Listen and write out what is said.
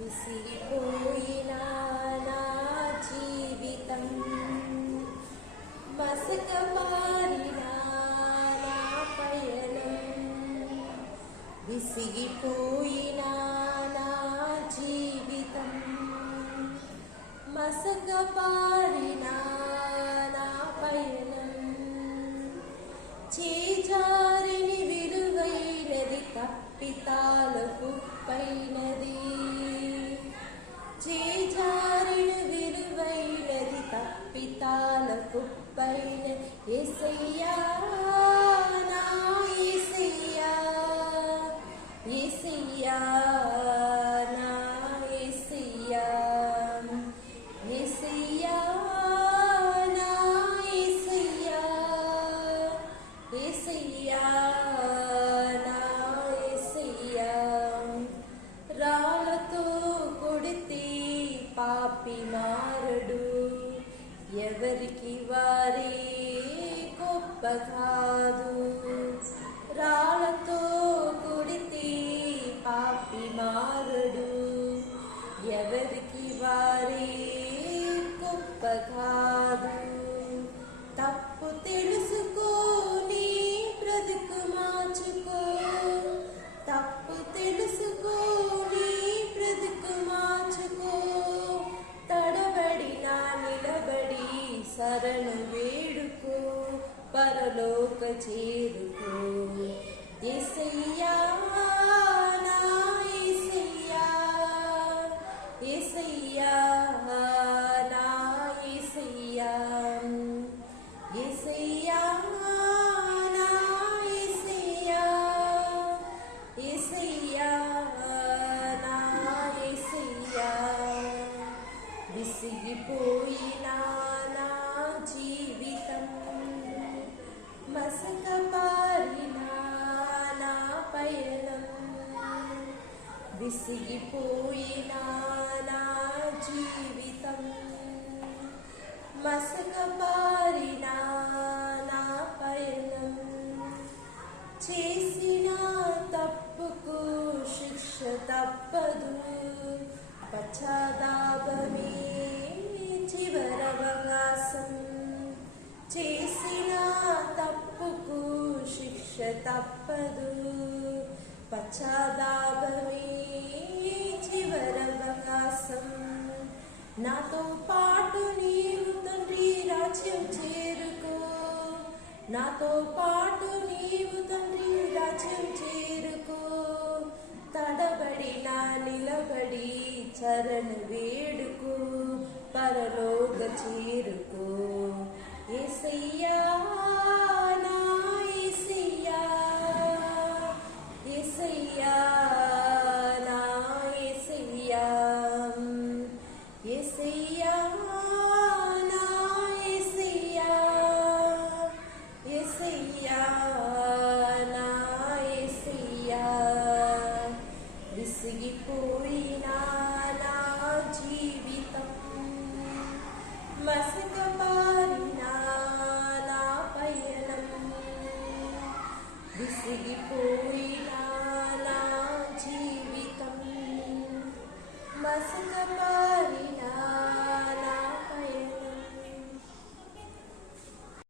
విసిగిపోయిన నా జీవితం మసకబారిన నా పయనం విసిగిపోయిన నా జీవితం మసకబారిన నా పయనం చేజారిని విలువైనది తప్పితాలకు పైనది చేజారిన విలువైనది తప్పితాలకు పైన యేసయ్యా నా యేసయ్యా యేసయ్యా నా యేసయ్యా యేసయ్యా నా యేసయ్యా యేసయ్యా నా యేసయ్యా రాళ్ళతో కొడితే పాపి మారడు ఎవరికి వారే గొప్ప కాదు రాళ్ళతో కొడితే పాపి మారడు ఎవరికి వారే గొప్ప కాదు తప్పు తెలుసుకో నీ బ్రతుకు మార్చుకో తప్పు తెలుసుకో నీ బ్రతుకు మార్చుకో తడబడినా నిలబడి శరణు వేడుకో పరలోక చేరుకో యేసయ్యా నా యేసయ్యా యేసయ్యా నా యేసయ్యా యేసయ్యా నా యేసయ్యా యేసయ్యా నా యేసయ్యా విసిగిపోయిన నా జీవితం మసకబారిన నా పయనం విసిగిపోయిన నా జీవితం మసకబారిన నా పయనం చేసిన తప్పుకు శిక్ష తప్పదు పశ్చాత్తాపమే చివరవకాశం చేసిన తప్పుకు శిక్ష తప్పదు పశ్చాత్తాపమే చివరవకాశం నాతో పాటు నీవు తండ్రి రాజ్యం చేరుకో నాతో పాటు నీవు తండ్రి రాజ్యం చేరుకో తడబడినా నిలబడి చరణ్ వేడుకో పరలోక చేరుకో యేసయ్యా నా యేసయ్యా యేసయ్యా నా యేసయ్యా యేసయ్యా నా యేసయ్యా యేసయ్యా నా యేసయ్యా విసిగిపోయిన నా జీవితం మసకబారిన నా పయనం విసిగిపో